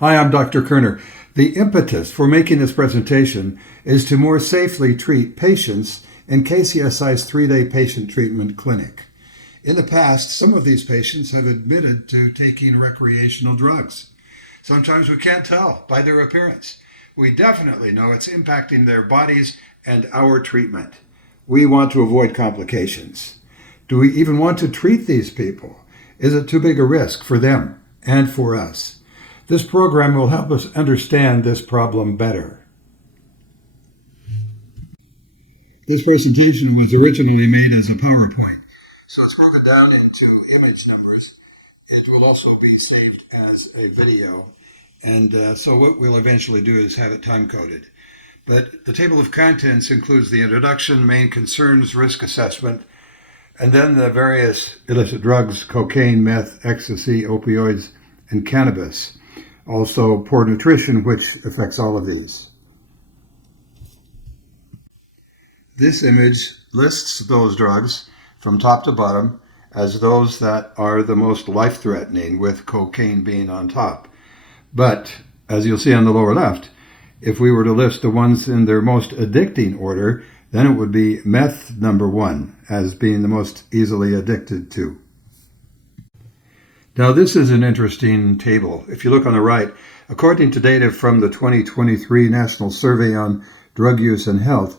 Hi, I'm Dr. Koerner. The impetus for making this presentation is to more safely treat patients in KCSI's 3-day patient treatment clinic. In the past, some of these patients have admitted to taking recreational drugs. Sometimes we can't tell by their appearance. We definitely know it's impacting their bodies and our treatment. We want to avoid complications. Do we even want to treat these people? Is it too big a risk for them and for us? This program will help us understand this problem better. This presentation was originally made as a PowerPoint, so it's broken down into image numbers. It will also be saved as a video, and so what we'll eventually do is have it time-coded. But the table of contents includes the introduction, main concerns, risk assessment, and then the various illicit drugs: cocaine, meth, ecstasy, opioids, and cannabis. Also, poor nutrition, which affects all of these. This image lists those drugs from top to bottom as those that are the most life-threatening, with cocaine being on top. But, as you'll see on the lower left, if we were to list the ones in their most addicting order, then it would be meth number 1 as being the most easily addicted to. Now, this is an interesting table. If you look on the right, according to data from the 2023 National Survey on Drug Use and Health,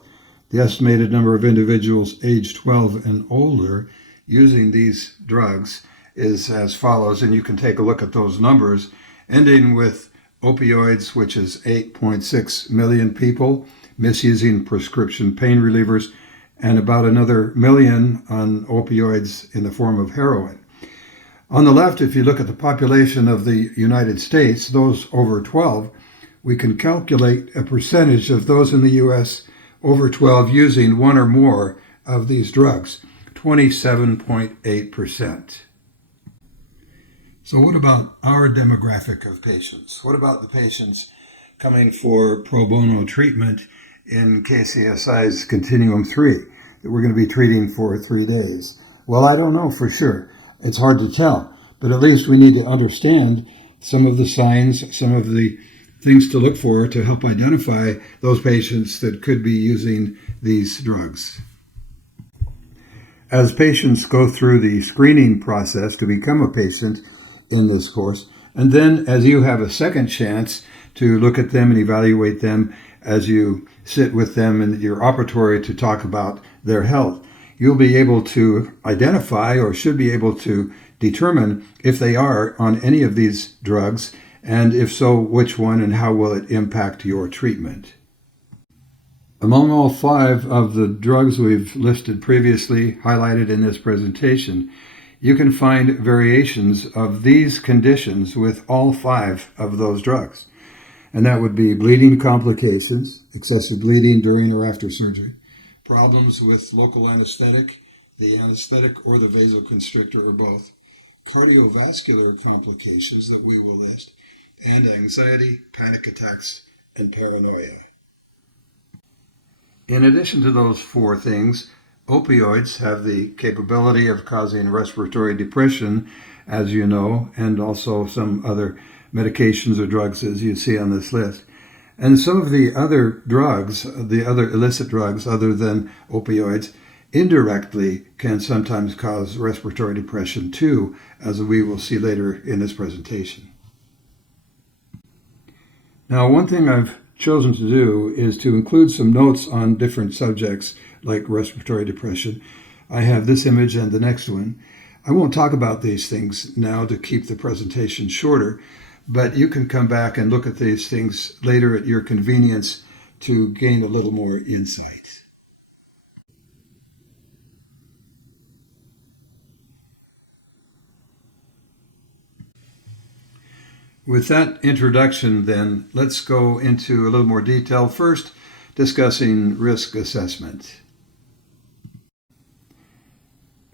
the estimated number of individuals aged 12 and older using these drugs is as follows, and you can take a look at those numbers, ending with opioids, which is 8.6 million people misusing prescription pain relievers, and about another million on opioids in the form of heroin. On the left, if you look at the population of the United States, those over 12, we can calculate a percentage of those in the U.S. over 12 using one or more of these drugs, 27.8%. So what about our demographic of patients? What about the patients coming for pro bono treatment in KCSI's Continuum 3 that we're going to be treating for 3 days? Well, I don't know for sure. It's hard to tell, but at least we need to understand some of the signs, some of the things to look for to help identify those patients that could be using these drugs. As patients go through the screening process to become a patient in this course, and then as you have a second chance to look at them and evaluate them as you sit with them in your operatory to talk about their health, you'll be able to identify, or should be able to determine, if they are on any of these drugs, and if so, which one, and how will it impact your treatment. Among all 5 of the drugs we've listed previously, highlighted in this presentation, you can find variations of these conditions with all 5 of those drugs. And that would be bleeding complications, excessive bleeding during or after surgery, problems with local anesthetic, the anesthetic or the vasoconstrictor or both, cardiovascular complications that we will list, and anxiety, panic attacks, and paranoia. In addition to those 4 things, opioids have the capability of causing respiratory depression, as you know, and also some other medications or drugs as you see on this list. And some of the other drugs, the other illicit drugs other than opioids, indirectly can sometimes cause respiratory depression too, as we will see later in this presentation. Now, one thing I've chosen to do is to include some notes on different subjects like respiratory depression. I have this image and the next one. I won't talk about these things now to keep the presentation shorter, but you can come back and look at these things later at your convenience to gain a little more insight. With that introduction, then, let's go into a little more detail. First, discussing risk assessment.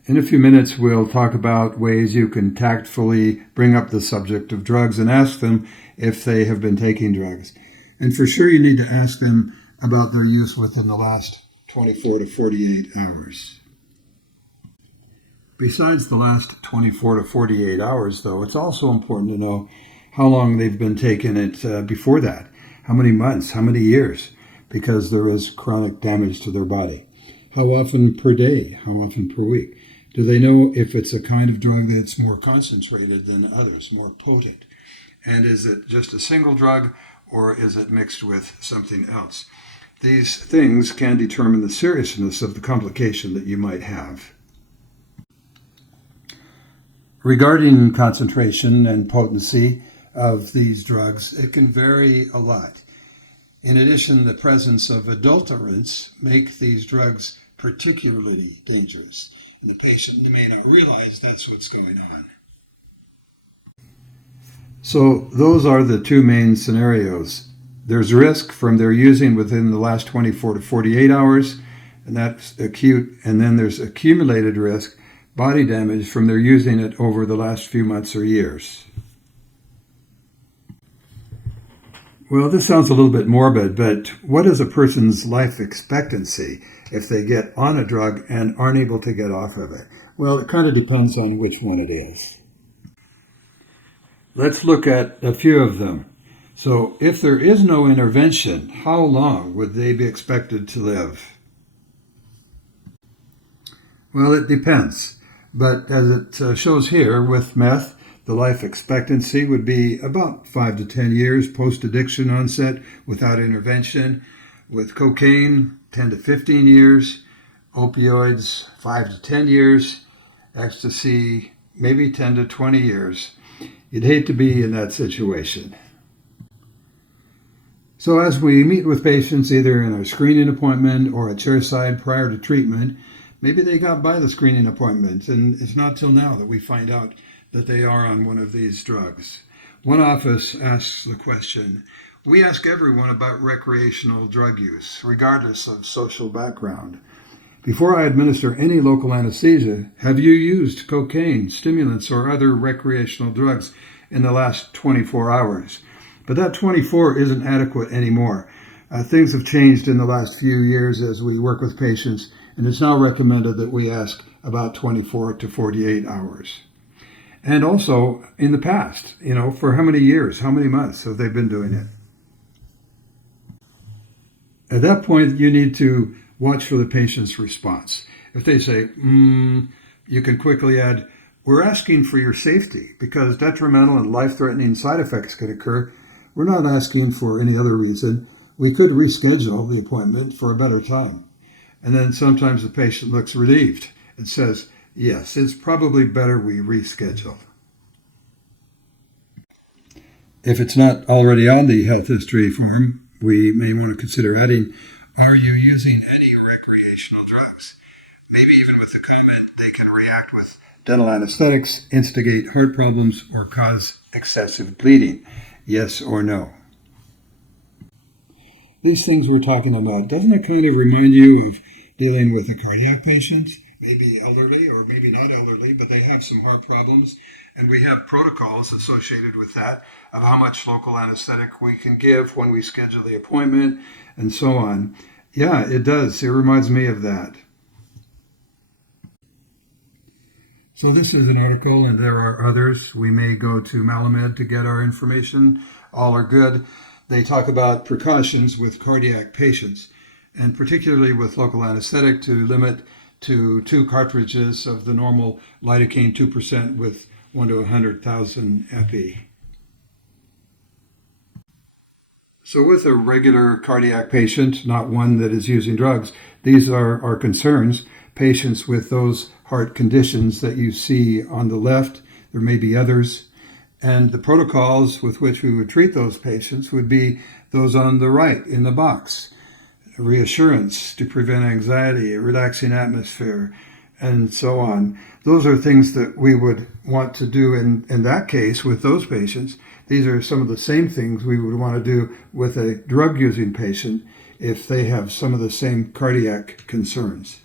In a few minutes, we'll talk about ways you can tactfully bring up the subject of drugs and ask them if they have been taking drugs. And for sure, you need to ask them about their use within the last 24 to 48 hours. Besides the last 24 to 48 hours, though, it's also important to know how long they've been taking it before that, how many months, how many years, because there is chronic damage to their body. How often per day, how often per week? Do they know if it's a kind of drug that's more concentrated than others, more potent? And is it just a single drug, or is it mixed with something else? These things can determine the seriousness of the complication that you might have. Regarding concentration and potency of these drugs, it can vary a lot. In addition, the presence of adulterants make these drugs particularly dangerous, and the patient may not realize that's what's going on. So those are the two main scenarios. There's risk from their using within the last 24 to 48 hours, and that's acute, and then there's accumulated risk, body damage, from their using it over the last few months or years. Well, this sounds a little bit morbid, but what is a person's life expectancy if they get on a drug and aren't able to get off of it? Well, it kind of depends on which one it is. Let's look at a few of them. So if there is no intervention, how long would they be expected to live? Well, it depends. But as it shows here, with meth, the life expectancy would be about 5 to 10 years post-addiction onset without intervention. With cocaine, 10 to 15 years. Opioids, 5 to 10 years. Ecstasy, maybe 10 to 20 years. You'd hate to be in that situation. So as we meet with patients either in our screening appointment or at chairside prior to treatment, maybe they got by the screening appointment, and it's not till now that we find out that they are on one of these drugs. One office asks the question, we ask everyone about recreational drug use, regardless of social background. Before I administer any local anesthesia, have you used cocaine, stimulants, or other recreational drugs in the last 24 hours? But that 24 isn't adequate anymore. Things have changed in the last few years as we work with patients, and it's now recommended that we ask about 24 to 48 hours. And also, in the past, for how many years, how many months have they been doing it? At that point, you need to watch for the patient's response. If they say, you can quickly add, we're asking for your safety because detrimental and life-threatening side effects could occur. We're not asking for any other reason. We could reschedule the appointment for a better time. And then sometimes the patient looks relieved and says, yes, it's probably better we reschedule. If it's not already on the health history form, we may want to consider adding, are you using any recreational drugs? Maybe even with the comment, they can react with dental anesthetics, instigate heart problems, or cause excessive bleeding. Yes or no? These things we're talking about, doesn't it kind of remind you of dealing with a cardiac patient? Maybe elderly or maybe not elderly, but they have some heart problems. And we have protocols associated with that of how much local anesthetic we can give when we schedule the appointment and so on. Yeah, it does. It reminds me of that. So this is an article, and there are others. We may go to Malamed to get our information. All are good. They talk about precautions with cardiac patients, and particularly with local anesthetic, to limit to 2 cartridges of the normal lidocaine 2% with 1 to 100,000 epi. So with a regular cardiac patient, not one that is using drugs, these are our concerns. Patients with those heart conditions that you see on the left, there may be others, and the protocols with which we would treat those patients would be those on the right in the box. Reassurance to prevent anxiety, a relaxing atmosphere, and so on. Those are things that we would want to do in that case with those patients. These are some of the same things we would want to do with a drug-using patient if they have some of the same cardiac concerns.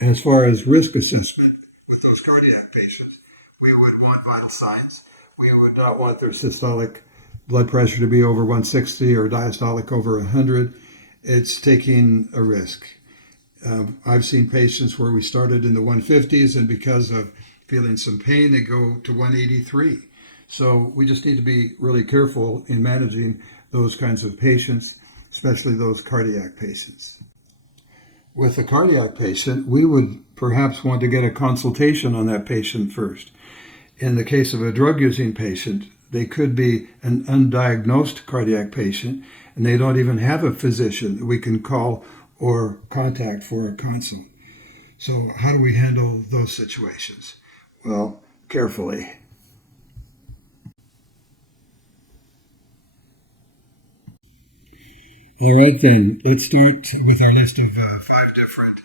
As far as risk assessment with those cardiac patients, we would want vital signs. We would not want their systolic blood pressure to be over 160 or diastolic over 100. It's taking a risk. I've seen patients where we started in the 150s, and because of feeling some pain, they go to 183. So we just need to be really careful in managing those kinds of patients, especially those cardiac patients. With a cardiac patient, we would perhaps want to get a consultation on that patient first. In the case of a drug-using patient, they could be an undiagnosed cardiac patient, and they don't even have a physician that we can call or contact for a consult. So how do we handle those situations? Well, carefully. All right, then, let's start with our list of 5 different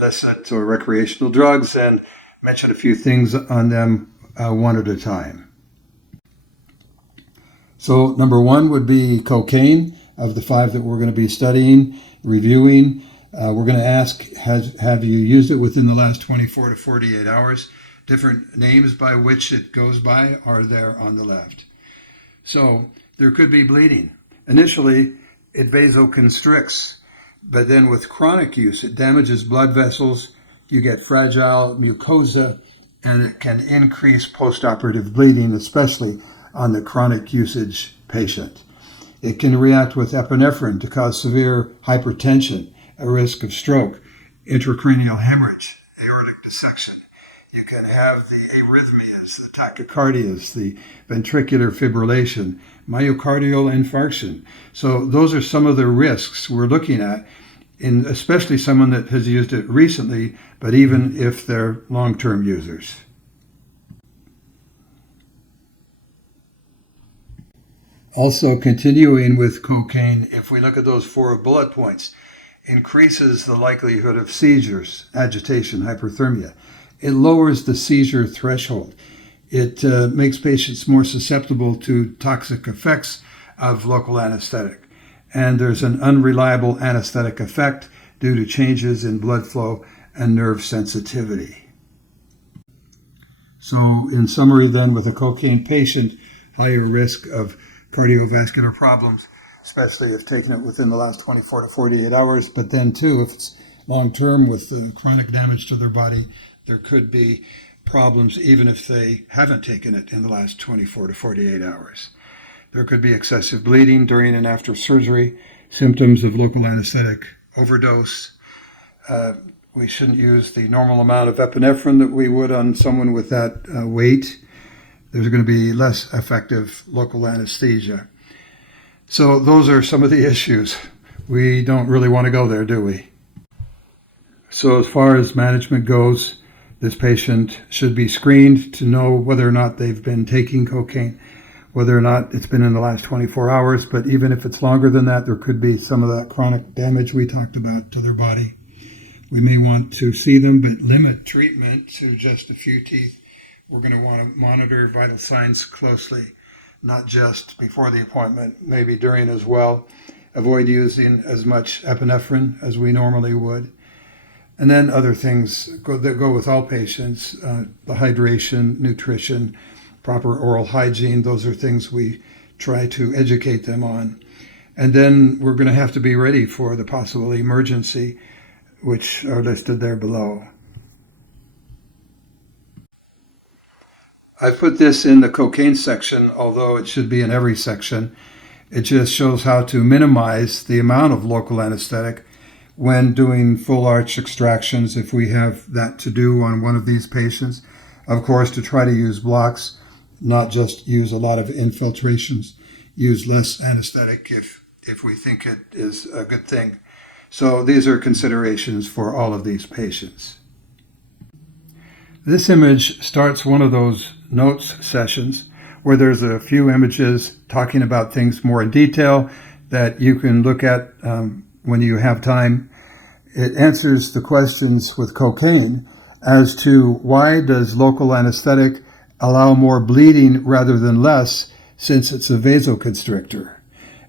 illicit or recreational drugs and mention a few things on them one at a time. So number 1 would be cocaine. Of the 5 that we're going to be studying, reviewing, we're going to ask, have you used it within the last 24 to 48 hours? Different names by which it goes by are there on the left. So there could be bleeding. Initially, it vasoconstricts, but then with chronic use, it damages blood vessels, you get fragile mucosa, and it can increase postoperative bleeding, especially on the chronic usage patient. It can react with epinephrine to cause severe hypertension, a risk of stroke, intracranial hemorrhage, aortic dissection. You can have the arrhythmias, the tachycardias, the ventricular fibrillation, myocardial infarction. So those are some of the risks we're looking at, in especially someone that has used it recently, but even if they're long-term users. Also, continuing with cocaine, if we look at those 4 bullet points, increases the likelihood of seizures, agitation, hyperthermia. It lowers the seizure threshold. It makes patients more susceptible to toxic effects of local anesthetic. And there's an unreliable anesthetic effect due to changes in blood flow and nerve sensitivity. So in summary then, with a cocaine patient, higher risk of cardiovascular problems, especially if taken it within the last 24 to 48 hours. But then too, if it's long-term with the chronic damage to their body, there could be problems even if they haven't taken it in the last 24 to 48 hours. There could be excessive bleeding during and after surgery, symptoms of local anesthetic overdose. We shouldn't use the normal amount of epinephrine that we would on someone with that weight. There's going to be less effective local anesthesia. So those are some of the issues. We don't really want to go there, do we? So as far as management goes, this patient should be screened to know whether or not they've been taking cocaine, whether or not it's been in the last 24 hours. But even if it's longer than that, there could be some of that chronic damage we talked about to their body. We may want to see them, but limit treatment to just a few teeth. We're going to want to monitor vital signs closely, not just before the appointment, maybe during as well. Avoid using as much epinephrine as we normally would. And then other things that go with all patients, the hydration, nutrition, proper oral hygiene, those are things we try to educate them on. And then we're going to have to be ready for the possible emergency, which are listed there below. I put this in the cocaine section, although it should be in every section. It just shows how to minimize the amount of local anesthetic when doing full arch extractions, if we have that to do on one of these patients. Of course, to try to use blocks, not just use a lot of infiltrations, use less anesthetic if we think it is a good thing. So these are considerations for all of these patients. This image starts one of those notes sessions where there's a few images talking about things more in detail that you can look at when you have time. It answers the questions with cocaine as to why does local anesthetic allow more bleeding rather than less, since it's a vasoconstrictor.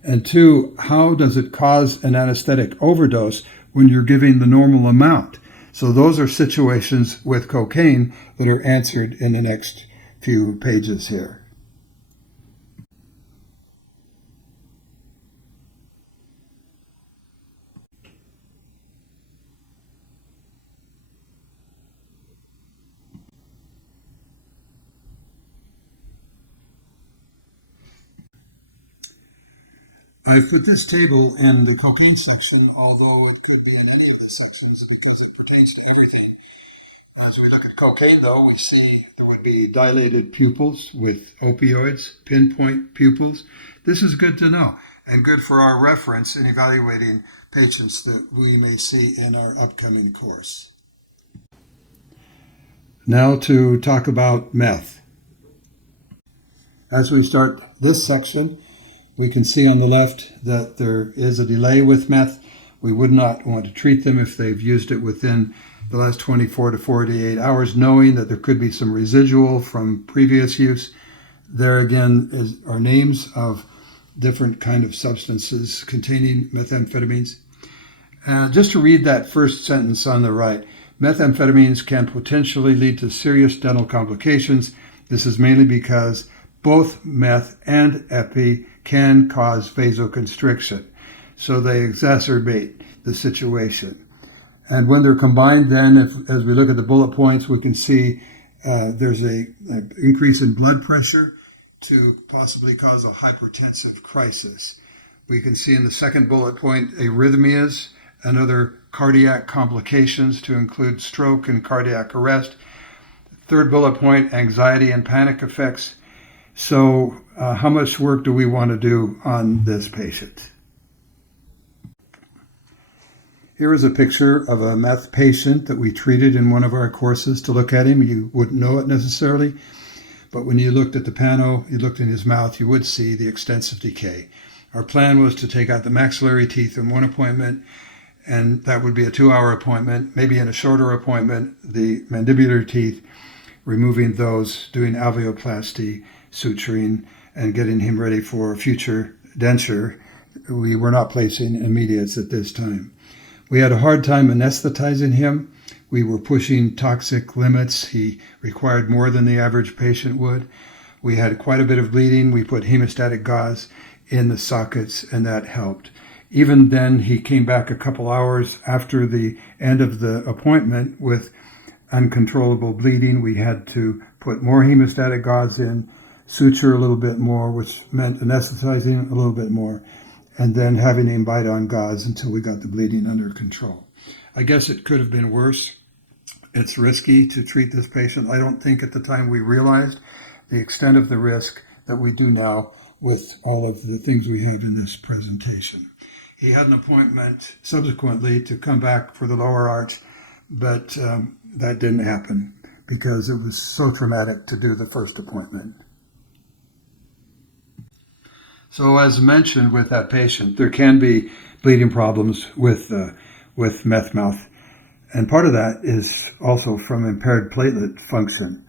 And 2, how does it cause an anesthetic overdose when you're giving the normal amount? So those are situations with cocaine that are answered in the next few pages here. I've put this table in the cocaine section, although it could be in any of the sections because it pertains to everything. As we look at cocaine, though, we see there would be dilated pupils with opioids, pinpoint pupils. This is good to know and good for our reference in evaluating patients that we may see in our upcoming course. Now to talk about meth. As we start this section, we can see on the left that there is a delay with meth. We would not want to treat them if they've used it within the last 24 to 48 hours, knowing that there could be some residual from previous use. There again are names of different kind of substances containing methamphetamines. Just to read that first sentence on the right, methamphetamines can potentially lead to serious dental complications. This is mainly because both meth and epi can cause vasoconstriction, so they exacerbate the situation. And when they're combined, then, as we look at the bullet points, we can see there's an increase in blood pressure to possibly cause a hypertensive crisis. We can see in the second bullet point arrhythmias and other cardiac complications to include stroke and cardiac arrest. Third bullet point, anxiety and panic effects. So how much work do we want to do on this patient? Here is a picture of a meth patient that we treated in one of our courses. To look at him, you wouldn't know it necessarily, but when you looked at the pano, you looked in his mouth, you would see the extensive decay. Our plan was to take out the maxillary teeth in one appointment, and that would be a 2-hour appointment. Maybe in a shorter appointment, the mandibular teeth, removing those, doing alveoplasty, suturing, and getting him ready for future denture. We were not placing immediates at this time. We had a hard time anesthetizing him. We were pushing toxic limits. He required more than the average patient would. We had quite a bit of bleeding. We put hemostatic gauze in the sockets, and that helped. Even then, he came back a couple hours after the end of the appointment with uncontrollable bleeding. We had to put more hemostatic gauze in, suture a little bit more, which meant anesthetizing a little bit more, and then having him bite on gauze until we got the bleeding under control. I guess it could have been worse. It's risky to treat this patient. I don't think at the time we realized the extent of the risk that we do now with all of the things we have in this presentation. He had an appointment subsequently to come back for the lower arch, but that didn't happen because it was so traumatic to do the first appointment. So as mentioned with that patient, there can be bleeding problems with meth mouth. And part of that is also from impaired platelet function.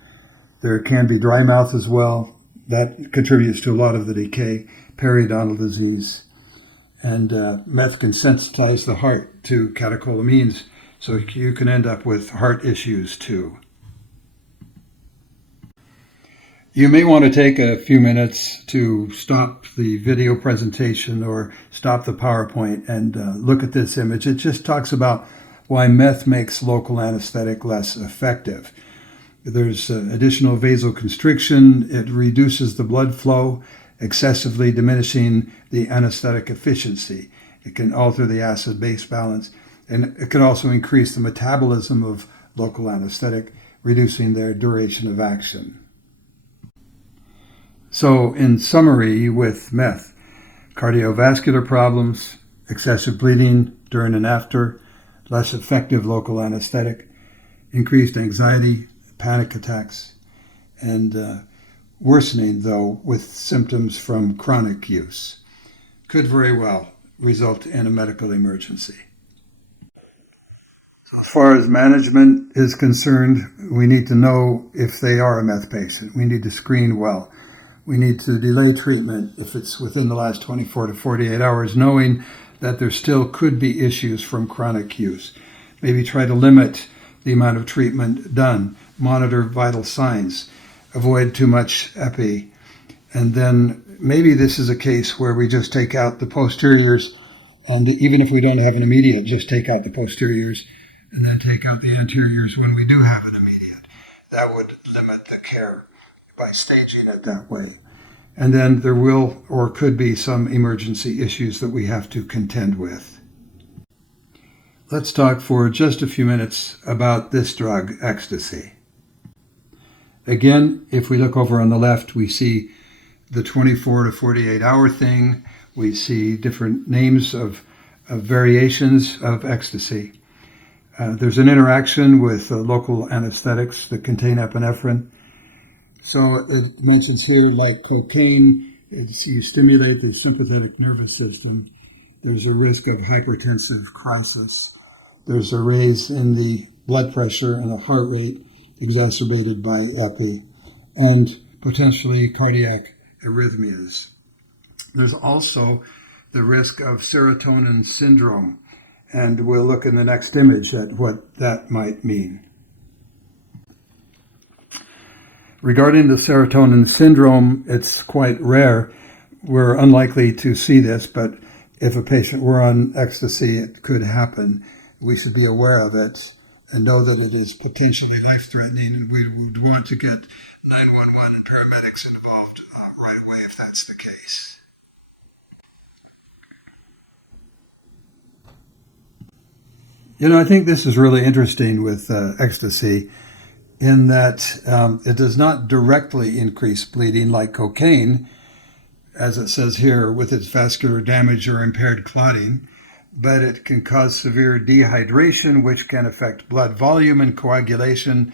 There can be dry mouth as well. That contributes to a lot of the decay, periodontal disease. And meth can sensitize the heart to catecholamines, so you can end up with heart issues too. You may want to take a few minutes to stop the video presentation or stop the PowerPoint and look at this image. It just talks about why meth makes local anesthetic less effective. There's additional vasoconstriction. It reduces the blood flow, excessively diminishing the anesthetic efficiency. It can alter the acid-base balance, and it can also increase the metabolism of local anesthetic, reducing their duration of action. So in summary, with meth, cardiovascular problems, excessive bleeding during and after, less effective local anesthetic, increased anxiety, panic attacks, and worsening, though, with symptoms from chronic use. Could very well result in a medical emergency. As far as management is concerned, we need to know if they are a meth patient. We need to screen well. We need to delay treatment if it's within the last 24 to 48 hours, knowing that there still could be issues from chronic use. Maybe try to limit the amount of treatment done, monitor vital signs, avoid too much epi, and then maybe this is a case where we just take out the posteriors, and even if we don't have an immediate, just take out the posteriors and then take out the anteriors when we do have an immediate. That would limit the care by staging it that way. And then there will or could be some emergency issues that we have to contend with. Let's talk for just a few minutes about this drug, ecstasy. Again, if we look over on the left, we see the 24 to 48 hour thing. We see different names of variations of ecstasy. There's an interaction with local anesthetics that contain epinephrine. So it mentions here, like cocaine, you stimulate the sympathetic nervous system. There's a risk of hypertensive crisis. There's a raise in the blood pressure and the heart rate exacerbated by epi, and potentially cardiac arrhythmias. There's also the risk of serotonin syndrome, and we'll look in the next image at what that might mean. Regarding the serotonin syndrome, it's quite rare. We're unlikely to see this, but if a patient were on ecstasy, it could happen. We should be aware of it and know that it is potentially life-threatening, and we would want to get 911 and paramedics involved right away if that's the case. I think this is really interesting with ecstasy in that it does not directly increase bleeding like cocaine, as it says here, with its vascular damage or impaired clotting, but it can cause severe dehydration, which can affect blood volume and coagulation,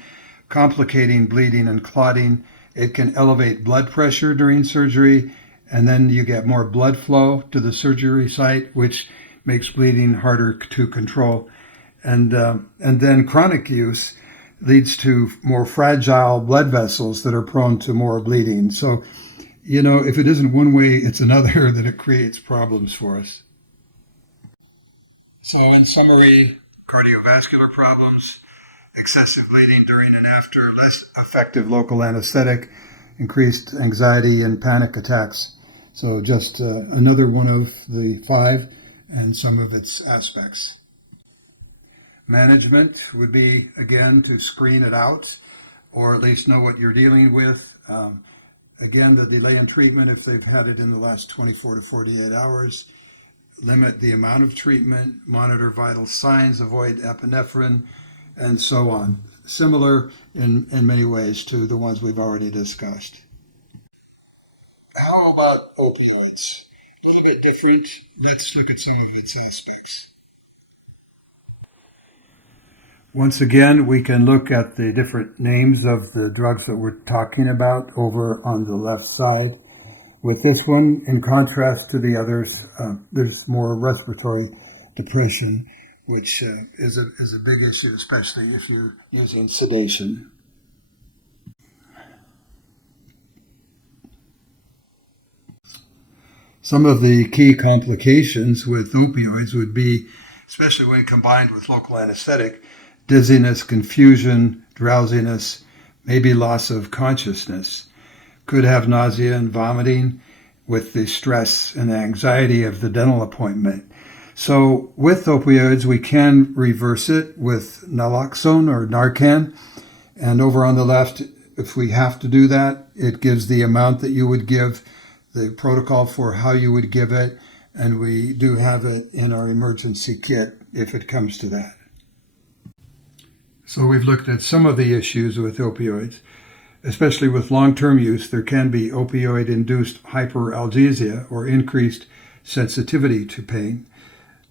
complicating bleeding and clotting. It can elevate blood pressure during surgery, and then you get more blood flow to the surgery site, which makes bleeding harder to control. And then chronic use leads to more fragile blood vessels that are prone to more bleeding. So, if it isn't one way, it's another that it creates problems for us. So in summary, cardiovascular problems, excessive bleeding during and after, less effective local anesthetic, increased anxiety and panic attacks. So just another one of the 5 and some of its aspects. Management would be, again, to screen it out, or at least know what you're dealing with. Again, the delay in treatment if they've had it in the last 24 to 48 hours. Limit the amount of treatment, monitor vital signs, avoid epinephrine, and so on. Similar in many ways to the ones we've already discussed. How about opioids? A little bit different. Let's look at some of its aspects. Once again, we can look at the different names of the drugs that we're talking about over on the left side. With this one, in contrast to the others, there's more respiratory depression, which is a big issue, especially if you're using sedation. Some of the key complications with opioids would be, especially when combined with local anesthetic, dizziness, confusion, drowsiness, maybe loss of consciousness. Could have nausea and vomiting with the stress and anxiety of the dental appointment. So with opioids, we can reverse it with naloxone or Narcan. And over on the left, if we have to do that, it gives the amount that you would give, the protocol for how you would give it, and we do have it in our emergency kit if it comes to that. So we've looked at some of the issues with opioids. Especially with long-term use, there can be opioid-induced hyperalgesia or increased sensitivity to pain.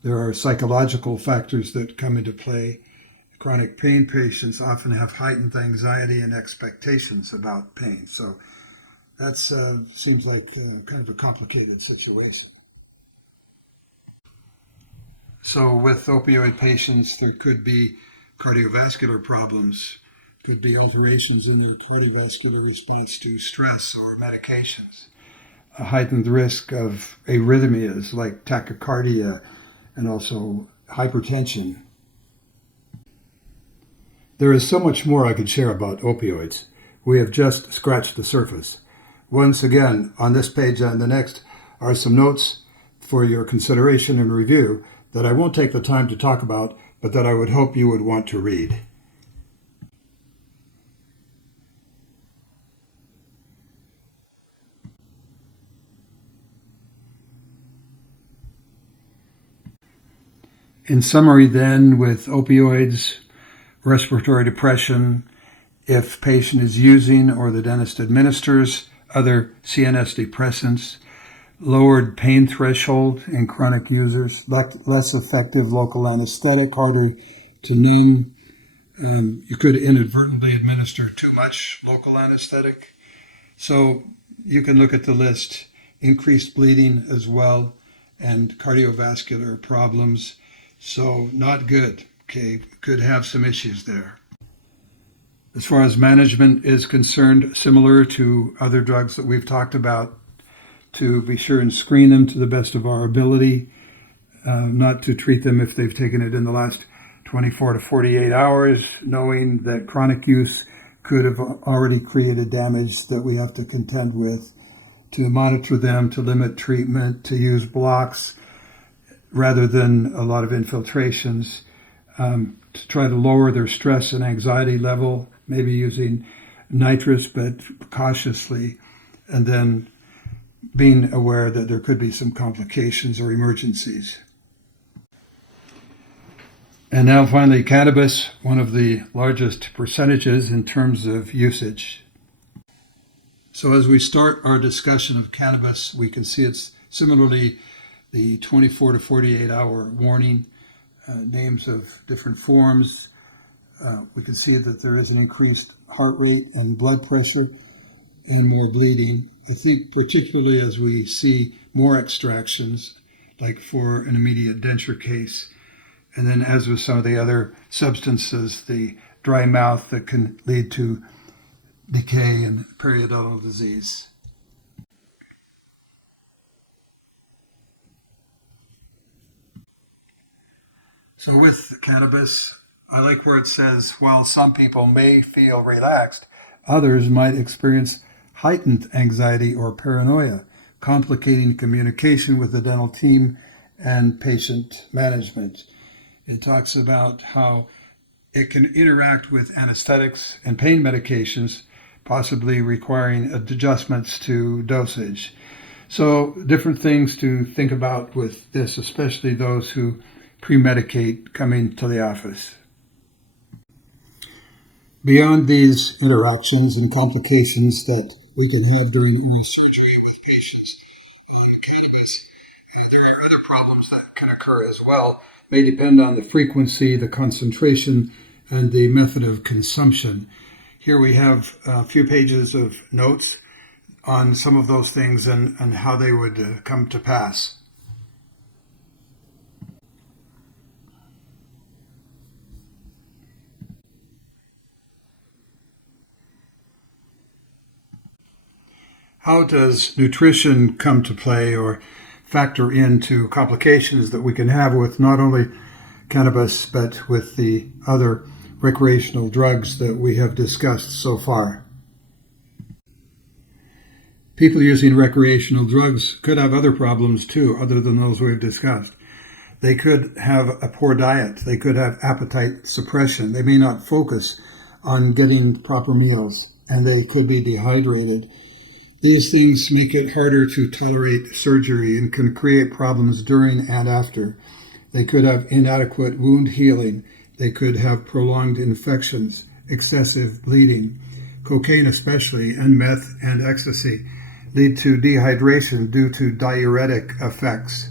There are psychological factors that come into play. Chronic pain patients often have heightened anxiety and expectations about pain. So that seems like kind of a complicated situation. So with opioid patients, there could be cardiovascular problems, could be alterations in their cardiovascular response to stress or medications, a heightened risk of arrhythmias like tachycardia and also hypertension. There is so much more I could share about opioids. We have just scratched the surface. Once again, on this page and the next are some notes for your consideration and review that I won't take the time to talk about, but that I would hope you would want to read. In summary then, with opioids, respiratory depression, if patient is using or the dentist administers other CNS depressants, lowered pain threshold in chronic users, less effective local anesthetic, harder to numb. You could inadvertently administer too much local anesthetic. So you can look at the list. Increased bleeding as well, and cardiovascular problems. So not good. Okay, could have some issues there. As far as management is concerned, similar to other drugs that we've talked about, to be sure and screen them to the best of our ability, not to treat them if they've taken it in the last 24 to 48 hours, knowing that chronic use could have already created damage that we have to contend with, to monitor them, to limit treatment, to use blocks rather than a lot of infiltrations, to try to lower their stress and anxiety level, maybe using nitrous, but cautiously, and then being aware that there could be some complications or emergencies. And now finally, cannabis, one of the largest percentages in terms of usage. So as we start our discussion of cannabis, we can see it's similarly the 24 to 48 hour warning, names of different forms. We can see that there is an increased heart rate and blood pressure and more bleeding. I think particularly as we see more extractions, like for an immediate denture case. And then as with some of the other substances, the dry mouth that can lead to decay and periodontal disease. So with cannabis, I like where it says, while some people may feel relaxed, others might experience heightened anxiety or paranoia, complicating communication with the dental team and patient management. It talks about how it can interact with anesthetics and pain medications, possibly requiring adjustments to dosage. So different things to think about with this, especially those who pre-medicate coming to the office. Beyond these interactions and complications that we can have during oral surgery with patients on cannabis, there are other problems that can occur as well. May depend on the frequency, the concentration, and the method of consumption. Here we have a few pages of notes on some of those things and how they would come to pass. How does nutrition come to play or factor into complications that we can have with not only cannabis, but with the other recreational drugs that we have discussed so far? People using recreational drugs could have other problems too, other than those we've discussed. They could have a poor diet. They could have appetite suppression. They may not focus on getting proper meals, and they could be dehydrated. These things make it harder to tolerate surgery and can create problems during and after. They could have inadequate wound healing. They could have prolonged infections, excessive bleeding. Cocaine especially, and meth and ecstasy lead to dehydration due to diuretic effects.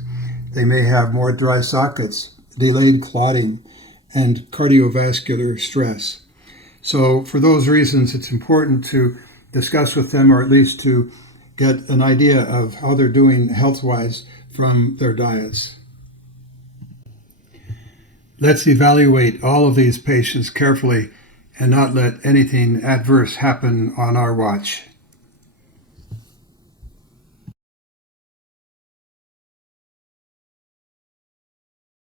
They may have more dry sockets, delayed clotting, and cardiovascular stress. So for those reasons, it's important to discuss with them, or at least to get an idea of how they're doing health-wise from their diets. Let's evaluate all of these patients carefully and not let anything adverse happen on our watch.